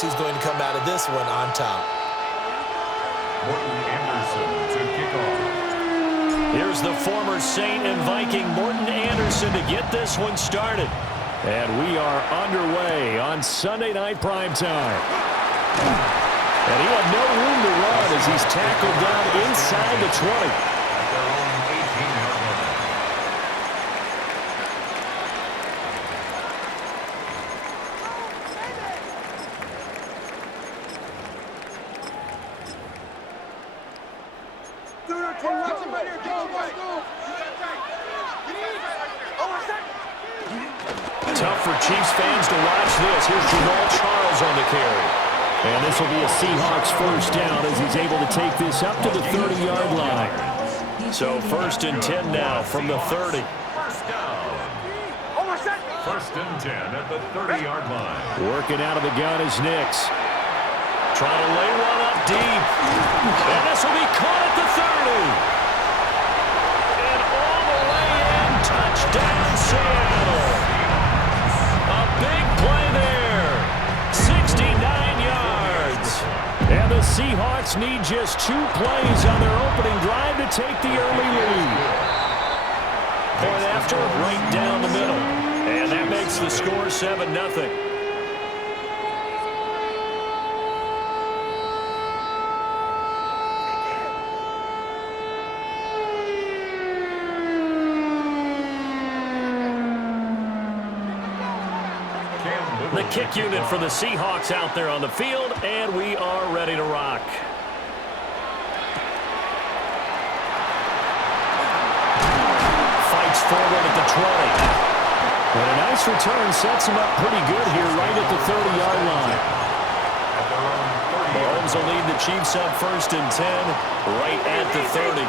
Who's going to come out of this one on top? Morton Anderson to kick off. Here's the former Saint and Viking Morton Anderson to get this one started. And we are underway on Sunday Night Primetime. And he had no room to run as he's tackled down inside the 20. Tough for Chiefs fans to watch this. Here's Jamal Charles on the carry. And this will be a Seahawks first down as he's able to take this up to the 30-yard line. So 1st and 10 now from the 30. First and 10 at the 30-yard line. Working out of the gun is Nix. Trying to lay one up deep. And this will be caught at the 30. And all the way in. Touchdown, Seattle. A big play there. 69 yards. And the Seahawks need just 2 plays on their opening drive to take the early lead. Point after, right down the middle. And that makes the score 7-0. The kick unit for the Seahawks out there on the field, and we are ready to rock. Fights forward at the 20. And a nice return sets him up pretty good here right at the 30-yard line. Mahomes will lead the Chiefs up 1st and 10 right at the 30.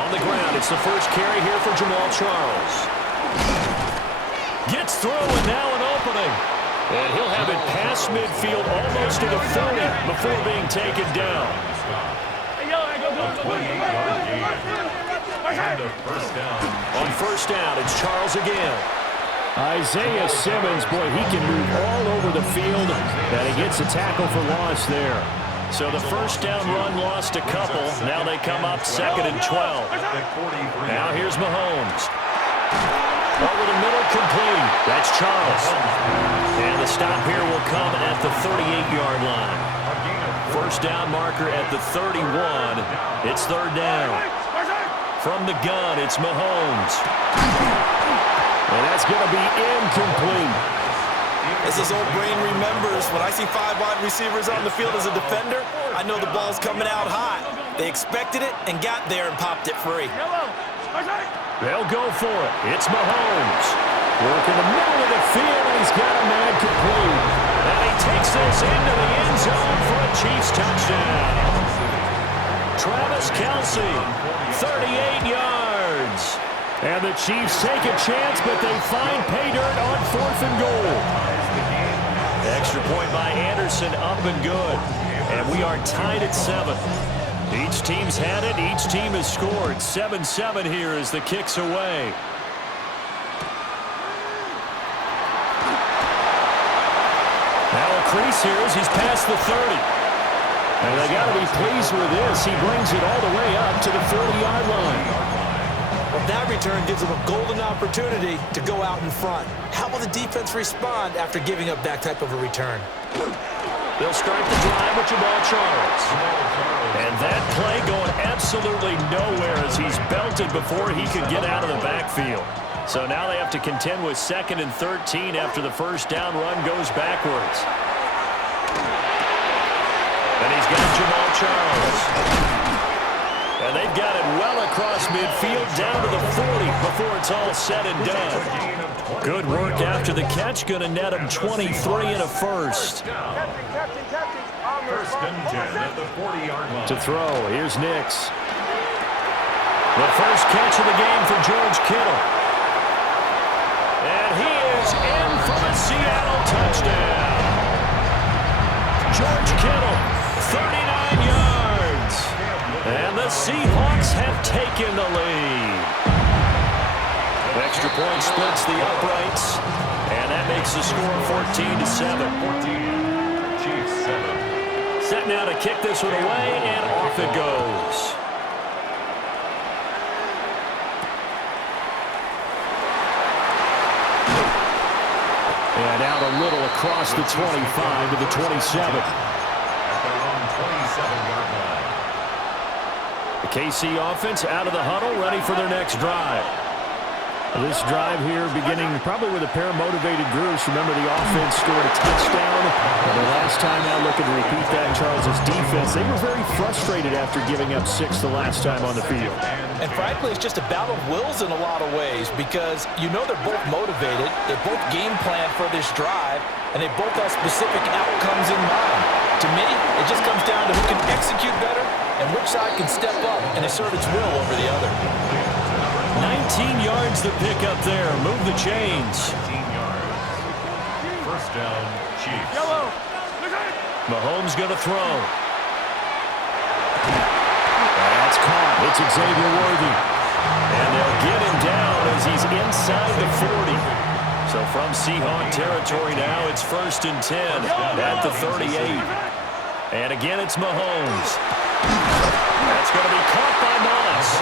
On the ground, it's the first carry here for Jamal Charles. Gets through and now an opening. And he'll have it past midfield almost to the 30 before being taken down. On first down, it's Charles again. Isaiah Simmons, boy, he can move all over the field. And he gets a tackle for loss there. So the first down run lost a couple. Now they come up 2nd and 12. Now here's Mahomes. Over the middle, complete. That's Charles. And the stop here will come at the 38-yard line. First down marker at the 31. It's 3rd down. From the gun, it's Mahomes. And that's going to be incomplete. As his old brain remembers, when I see 5 wide receivers on the field as a defender, I know the ball's coming out hot. They expected it and got there and popped it free. They'll go for it. It's Mahomes. Working the middle of the field, and he's got a man complete. And he takes this into the end zone for a Chiefs touchdown. Travis Kelce, 38 yards. And the Chiefs take a chance, but they find pay dirt on 4th and goal. Extra point by Anderson, up and good. And we are tied at 7. Each team's had it. Each team has scored. 7-7 here as the kick's away. Now a crease here as he's past the 30. And they got to be pleased with this. He brings it all the way up to the 40-yard line. Well, that return gives them a golden opportunity to go out in front. How will the defense respond after giving up that type of a return? They'll start the drive with Jamal Charles. And that play going absolutely nowhere as he's belted before he could get out of the backfield. So now they have to contend with 2nd and 13 after the first down run goes backwards. And he's got Jamal Charles. And they've got it well across midfield down to the 40 before it's all said and done. Good work after the catch. Going to net him 23 and a first. First and 10 at the 40-yard line. To throw, here's Nix. The first catch of the game for George Kittle. And he is in for the Seattle touchdown. George Kittle, 39 yards. And the Seahawks have taken the lead. Extra point splits the uprights. And that makes the score 14-7. 14, Chiefs 7. Set now to kick this one away, and off it goes. And out a little across the 25 to the 27. At their own 27-yard line. The KC offense out of the huddle, ready for their next drive. This drive here beginning probably with a pair of motivated groups. Remember, the offense scored a touchdown. And the last time out, looking to repeat that, Charles' defense, they were very frustrated after giving up 6 the last time on the field. And frankly, it's just a battle of wills in a lot of ways because you know they're both motivated, they're both game planned for this drive, and they both have specific outcomes in mind. To me, it just comes down to who can execute better and which side can step up and assert its will over the other. 19 yards to pick up there. Move the chains. 19 yards. First down, Chiefs. Mahomes going to throw. That's caught. It's Xavier Worthy. And they'll get him down as he's inside the 40. So from Seahawk territory now, it's 1st and 10 at the 38. And again, it's Mahomes. That's going to be caught by Moss.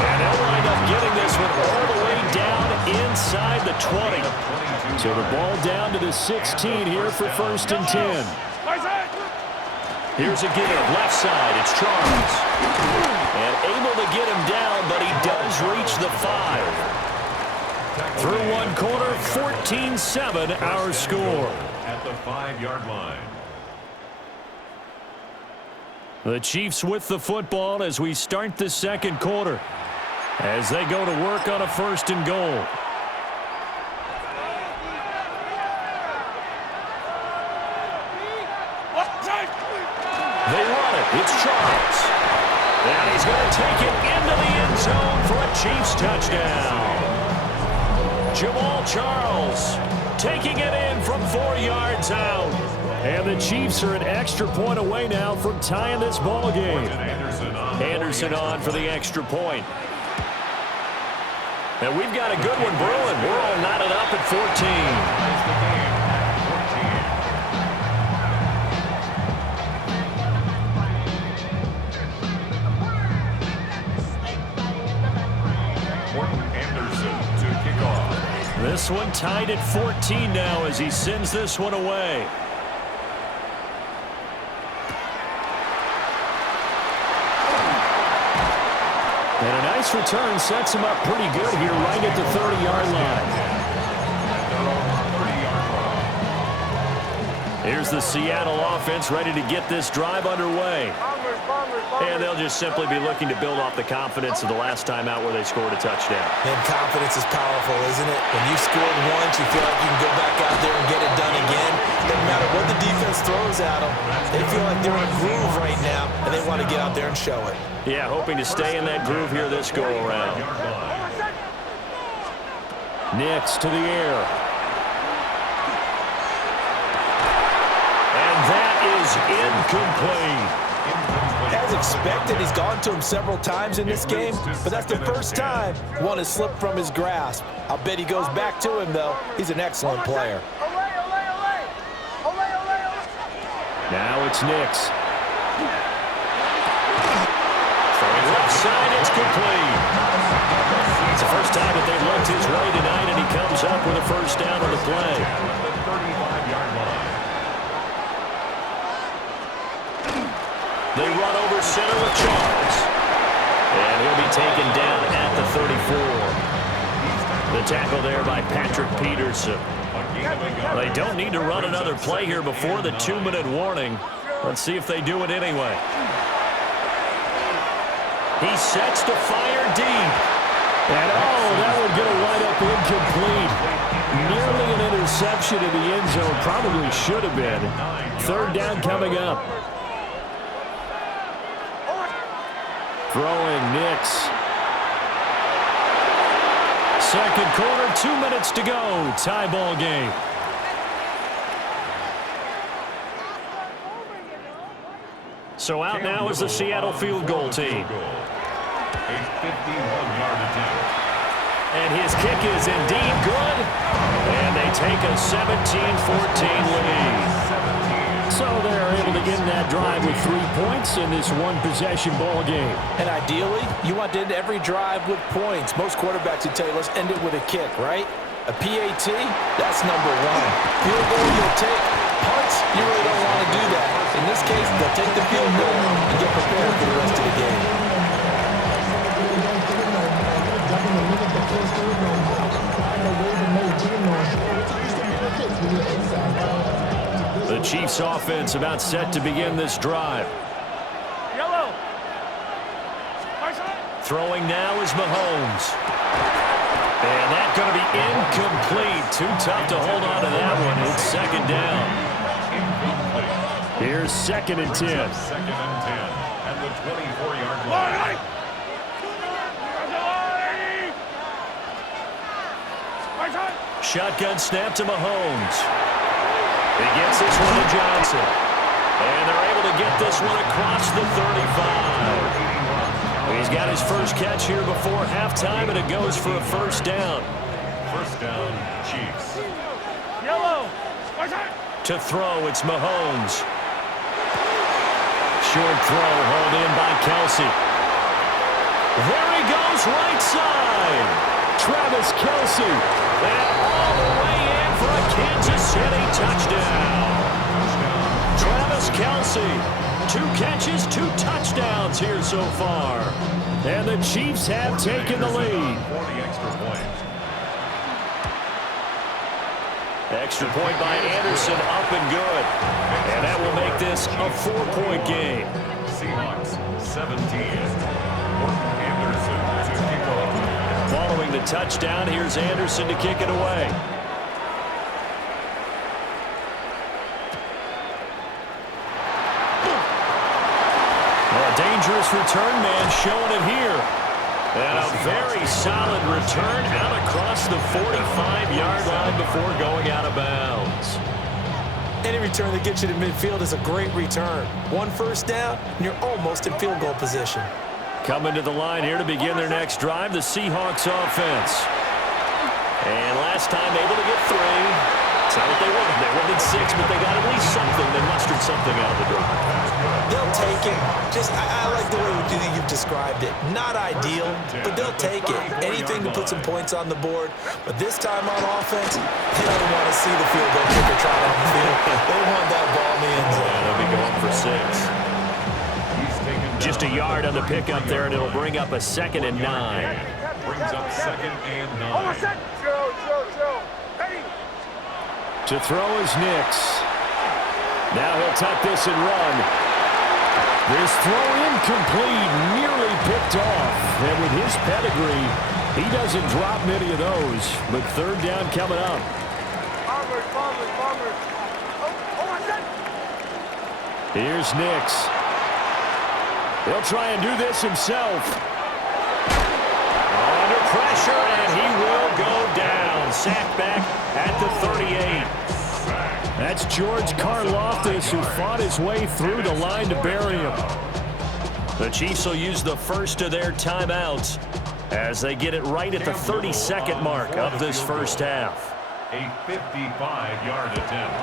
And they'll wind up getting this one all the way down inside the 20. So the ball down to the 16 here for 1st and 10. Here's a give, left side, it's Charles. And able to get him down, but he does reach the 5. Through one quarter, 14-7 our score. At the 5-yard line. The Chiefs with the football as we start the second quarter, as they go to work on a 1st and goal. They run it. It's Charles. And he's going to take it into the end zone for a Chiefs touchdown. Jamal Charles taking it in from 4 yards out. And the Chiefs are an extra point away now from tying this ball game. Anderson on for the extra point. And we've got a good one brewing. We're all knotted up at 14. This one tied at 14 now as he sends this one away. And a nice return sets him up pretty good here right at the 30-yard line. Here's the Seattle offense ready to get this drive underway. And they'll just simply be looking to build off the confidence of the last time out where they scored a touchdown. And confidence is powerful, isn't it? When you scored once, you feel like you can go back out there and get it done again. Doesn't matter what the defense throws at them. They feel like they're in a groove right now, and they want to get out there and show it. Yeah, hoping to stay in that groove here this go-around. Nix to the air. And that is incomplete. As expected, he's gone to him several times in this game, but that's the first time one has slipped from his grasp. I'll bet he goes back to him, though. He's an excellent player. Now it's Nix. Throwing left side, it's complete. It's the first time that they've looked his way tonight, and he comes up with a first down on the play. The 35-yard line. They run over center with Charles. And he'll be taken down at the 34. The tackle there by Patrick Peterson. They don't need to run another play here before the 2-minute warning. Let's see if they do it anyway. He sets to fire deep. And that one going to wind up incomplete. Nearly an interception in the end zone. Probably should have been. 3rd down coming up. Throwing Nix. Second quarter, 2 minutes to go. Tie ball game. So out now is the Seattle field goal team. A 51-yard attempt. And his kick is indeed good. And take a 17-14 lead. So they're able to end that drive with 3 points in this one-possession ball game. And ideally, you want to end every drive with points. Most quarterbacks would tell you, let's end it with a kick, right? A PAT, that's number one. Field goal, you'll take. Punts, you really don't want to do that. In this case, they'll take the field goal and get prepared for the rest of the game. The Chiefs offense about set to begin this drive. Yellow. Throwing now is Mahomes. And that's going to be incomplete. Too tough to hold on to that one. It's second down. Here's 2nd and 10. Second and 10 at the 24-yard line. Shotgun snap to Mahomes. He gets this one to Johnson. And they're able to get this one across the 35. He's got his first catch here before halftime, and it goes for a first down. First down, Chiefs. Yellow. To throw, it's Mahomes. Short throw, hauled in by Kelsey. There he goes, right side. Travis Kelsey. And all the way in for a Kansas City touchdown. Travis Kelsey. 2 catches, 2 touchdowns here so far. And the Chiefs have taken the lead. Extra point by Anderson, up and good. And that will make this a 4-point game. Seahawks 17. Anderson to kick off. Following the touchdown, here's Anderson to kick it away. A dangerous return man showing it here. And a very solid return out across the 45-yard line before going out of bounds. Any return that gets you to midfield is a great return. 1 first down, and you're almost in field goal position. Coming to the line here to begin their next drive, the Seahawks offense. And last time able to get 3. It's not what they wanted. They wanted 6, but they got at least something. They mustered something out of the drive. They'll take it. I like the way you've described it. Not ideal, but they'll take it. Anything to put some points on the board. But this time on offense, they don't want to see the field goal kicker try on the field. They want that ball in the end zone. They'll be going for 6. Just a yard on the pickup there, and it'll bring up a 2nd and 9. Brings up 2nd and 9. To throw is Nix. Now he'll tuck this and run. This throw incomplete, nearly picked off. And with his pedigree, he doesn't drop many of those. But 3rd down coming up. Here's Nix. He'll try and do this himself. Under pressure, and he will go down. Sacked back at the 38. That's George Karlaftis, who fought his way through the line to bury him. The Chiefs will use the first of their timeouts as they get it right at the 32nd mark of this first half. A 55-yard attempt.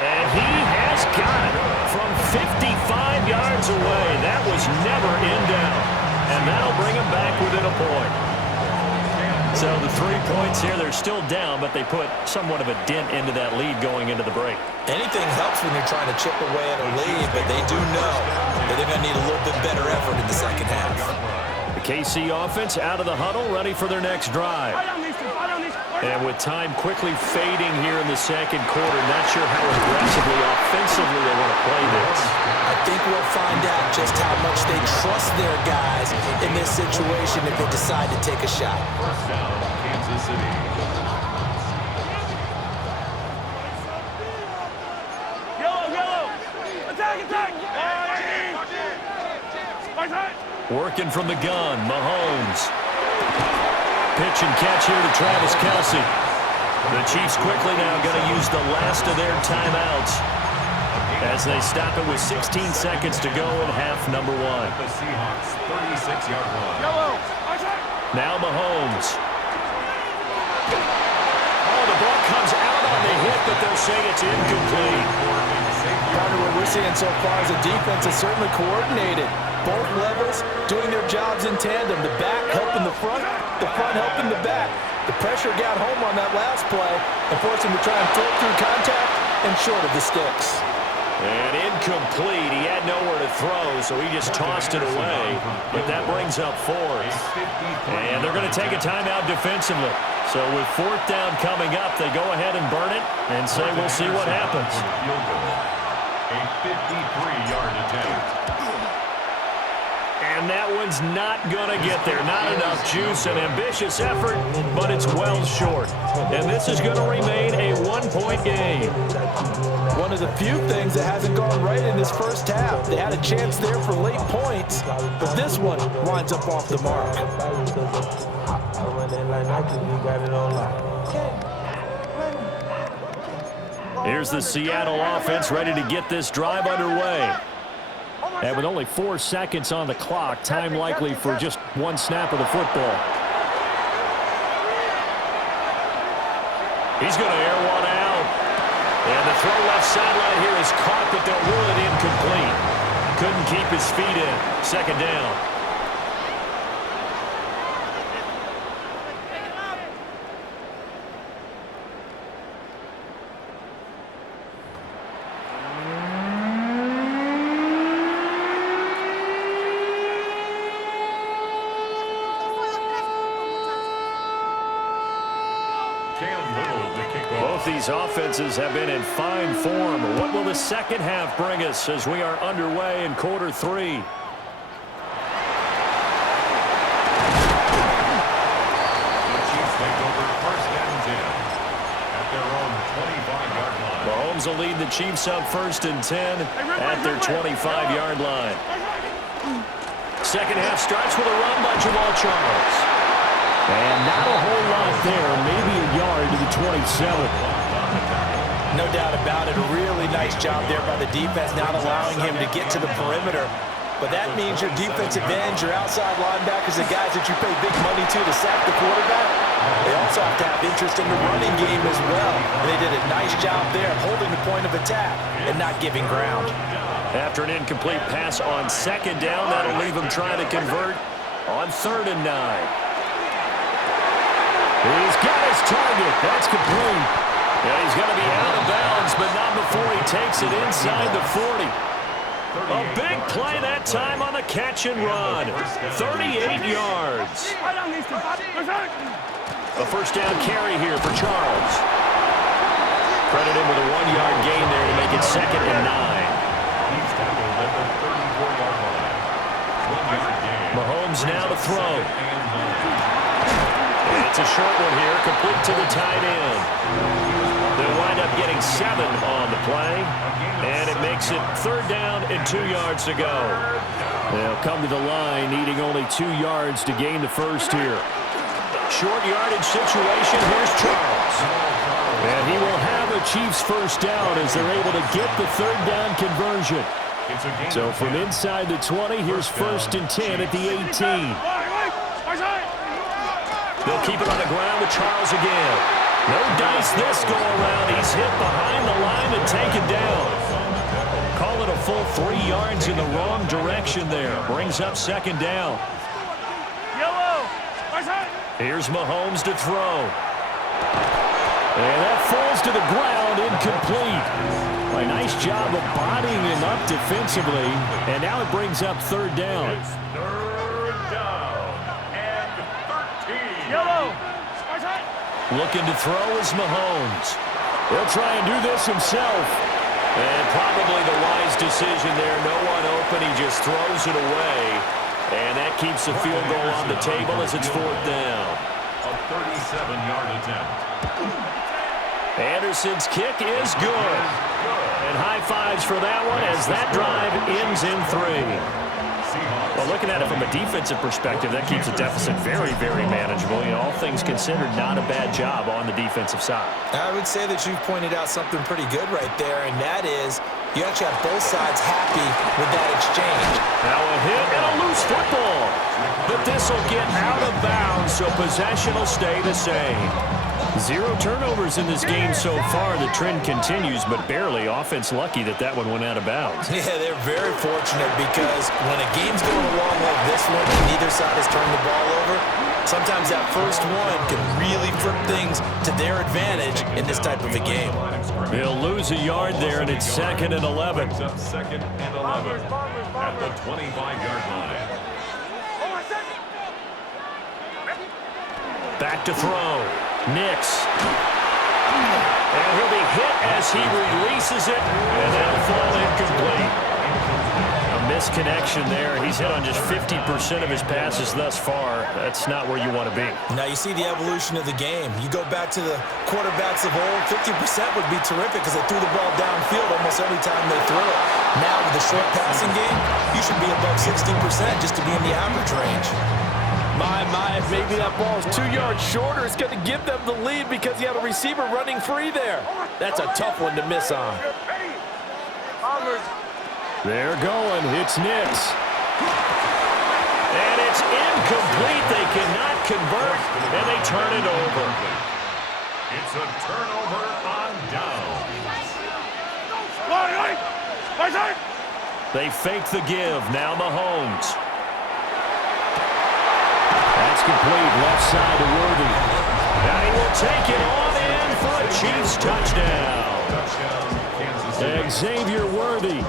And he has got it from 55 yards away. That was never in down. And that'll bring him back within a point. So the 3 points here, they're still down, but they put somewhat of a dent into that lead going into the break. Anything helps when you're trying to chip away at a lead, but they do know that they're going to need a little bit better effort in the second half. The KC offense out of the huddle, ready for their next drive. And with time quickly fading here in the second quarter, not sure how aggressively, offensively they want to play this. I think we'll find out just how much they trust their guys in this situation if they decide to take a shot. First down, Kansas City. Yellow. Attack. Working from the gun, Mahomes. Pitch and catch here to Travis Kelsey. The Chiefs quickly now going to use the last of their timeouts as they stop it with 16 seconds to go in half number 1. The Seahawks 36-yard line. Now Mahomes. Oh, the ball comes out on the hit, but they'll say it's incomplete. Partner, what we're seeing so far is the defense is certainly coordinated. Both levels doing their jobs in tandem. The back helping the front helping the back. The pressure got home on that last play and forced him to try and float through contact and short of the sticks. And incomplete. He had nowhere to throw, so he just tossed it away. But that brings up fourth. And they're going to take a timeout defensively. So with fourth down coming up, they go ahead and burn it and say we'll see what happens. A 53-yard attempt. And that one's not going to get there. Not enough juice. An ambitious effort, but it's well short. And this is going to remain a one-point game. One of the few things that hasn't gone right in this first half. They had a chance there for late points, but this one winds up off the mark. Here's the Seattle offense ready to get this drive underway. And with only 4 seconds on the clock, time likely for just one snap of the football. He's going to air one out. And the throw left sideline here is caught, but they'll rule it incomplete. Couldn't keep his feet in. Second down. Both these offenses have been in fine form. What will the second half bring us as we are underway in quarter 3? Mahomes will lead the Chiefs up 1st and 10 at their 25-yard line. Second half starts with a run by Jamal Charles. And not a whole lot there, maybe a yard to the 27. No doubt about it. A really nice job there by the defense, not allowing him to get to the perimeter. But that means your defensive ends, your outside linebackers, the guys that you pay big money to sack the quarterback, they also have to have interest in the running game as well. And they did a nice job there holding the point of attack and not giving ground. After an incomplete pass on second down, that'll leave him trying to convert on 3rd and 9. He's got his target. That's complete. And he's going to be out of bounds, but not before he takes it inside the 40. A big play that time on the catch and run. 38 yards. A first down carry here for Charles. Credit him with a 1-yard gain there to make it 2nd and 9. He's tackled at the 34-yard line. 1-yard gain. Mahomes now to throw. It's a short one here, complete to the tight end. They'll wind up getting 7 on the play, and it makes it 3rd down and 2 yards to go. They'll come to the line, needing only 2 yards to gain the first here. Short yardage situation, here's Charles. And he will have a Chiefs first down as they're able to get the 3rd down conversion. So from inside the 20, here's 1st and 10 at the 18. They'll keep it on the ground with Charles again. No dice this go-around. He's hit behind the line and taken down. Call it a full 3 yards in the wrong direction there. Brings up 2nd down. Here's Mahomes to throw. And that falls to the ground, incomplete. A nice job of bodying him up defensively. And now it brings up 3rd down. Looking to throw is Mahomes. He'll try and do this himself. And probably the wise decision there. No one open. He just throws it away. And that keeps the field goal on the table as it's 4th down. A 37-yard attempt. Anderson's kick is good. And high fives for that one as that drive ends in 3. Well, looking at it from a defensive perspective, that keeps the deficit very, very manageable. You know, all things considered, not a bad job on the defensive side. I would say that you've pointed out something pretty good right there, and that is you actually have both sides happy with that exchange. Now a hit and a loose football. But this will get out of bounds, so possession will stay the same. 0 turnovers in this game so far. The trend continues, but barely. Offense lucky that one went out of bounds. Yeah, they're very fortunate because when a game's going along like this one and neither side has turned the ball over, sometimes that first one can really flip things to their advantage in this type of a game. They'll lose a yard there, and it's 2nd and 11. Up 2nd and 11 at the 25-yard line. Back to throw. Nix. And he'll be hit as he releases it, and that'll fall incomplete. A misconnection there. He's hit on just 50% of his passes thus far. That's not where you want to be. Now you see the evolution of the game. You go back to the quarterbacks of old, 50% would be terrific because they threw the ball downfield almost every time they threw it. Now with the short passing game, you should be above 60% just to be in the average range. My, if maybe that ball is 2 yards shorter, it's going to give them the lead because you have a receiver running free there. That's a tough one to miss on. They're going. It's Nix. And it's incomplete. They cannot convert, and they turn it over. It's a turnover on down. They fake the give. Now Mahomes. That's complete. Left side to Worthy. And he will take it on in for a Chiefs touchdown. Xavier Worthy.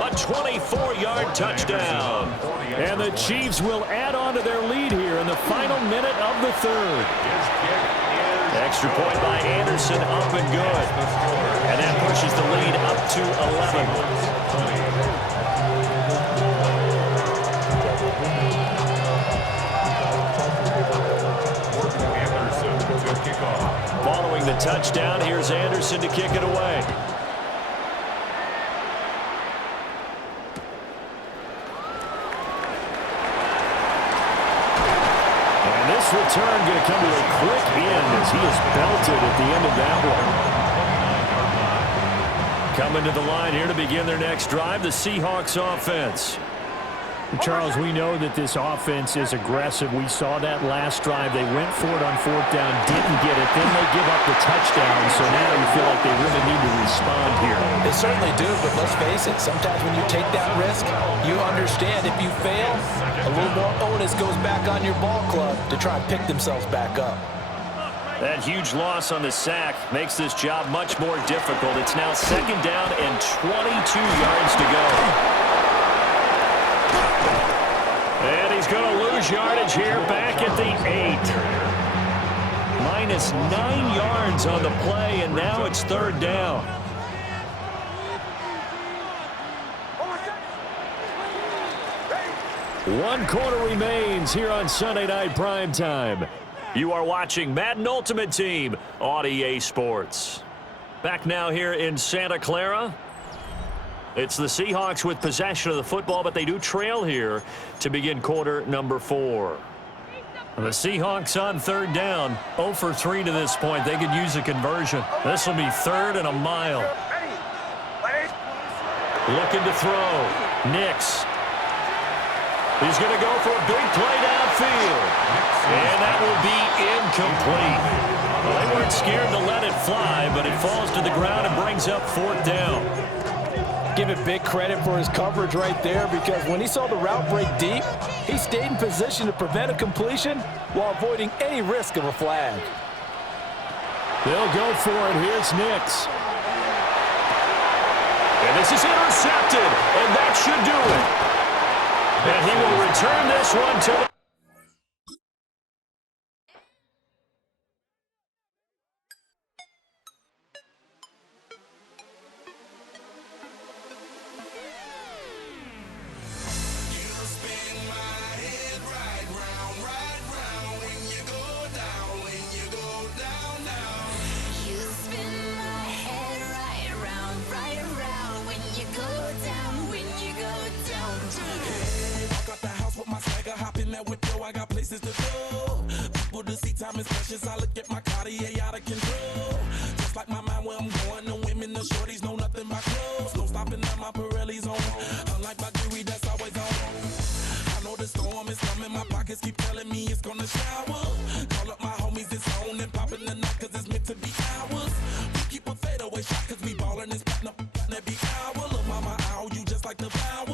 A 24-yard touchdown. And the Chiefs will add on to their lead here in the final minute of the third. Extra point by Anderson, up and good. And that pushes the lead up to 11. Following the touchdown, here's Anderson to kick it away. And this return going to come to a quick end as he is belted at the end of that one. Coming to the line here to begin their next drive, the Seahawks offense. Charles, we know that this offense is aggressive. We saw that last drive. They went for it on 4th down, didn't get it. Then they give up the touchdown, so now you feel like they really need to respond here. They certainly do, but let's face it, sometimes when you take that risk, you understand if you fail, a little more onus goes back on your ball club to try and pick themselves back up. That huge loss on the sack makes this job much more difficult. It's now 2nd down and 22 yards to go. And he's going to lose yardage here back at the 8. Minus 9 yards on the play, and now it's 3rd down. One quarter remains here on Sunday Night Primetime. You are watching Madden Ultimate Team on EA Sports. Back now here in Santa Clara. It's the Seahawks with possession of the football, but they do trail here to begin quarter number 4. The Seahawks on 3rd down, 0 for 3 to this point. They could use a conversion. This will be 3rd and a mile. Looking to throw. Nix. He's going to go for a big play downfield. And that will be incomplete. Well, they weren't scared to let it fly, but it falls to the ground and brings up 4th down. Give it big credit for his coverage right there because when he saw the route break deep, he stayed in position to prevent a completion while avoiding any risk of a flag. They'll go for it. Here's Nix. And this is intercepted, and that should do it. And he will return this one to the... I look at my Cartier out of control. Just like my mind where I'm going, the women, the shorties know nothing but clothes. No stopping at my Pirelli's on. Unlike my jewelry that's always on. I know the storm is coming, my pockets keep telling me it's gonna shower. Call up my homies, it's on and popping the night cause it's midnight. cause we ballin' this platinum, every hour. Look, mama, ow, you just like the flower.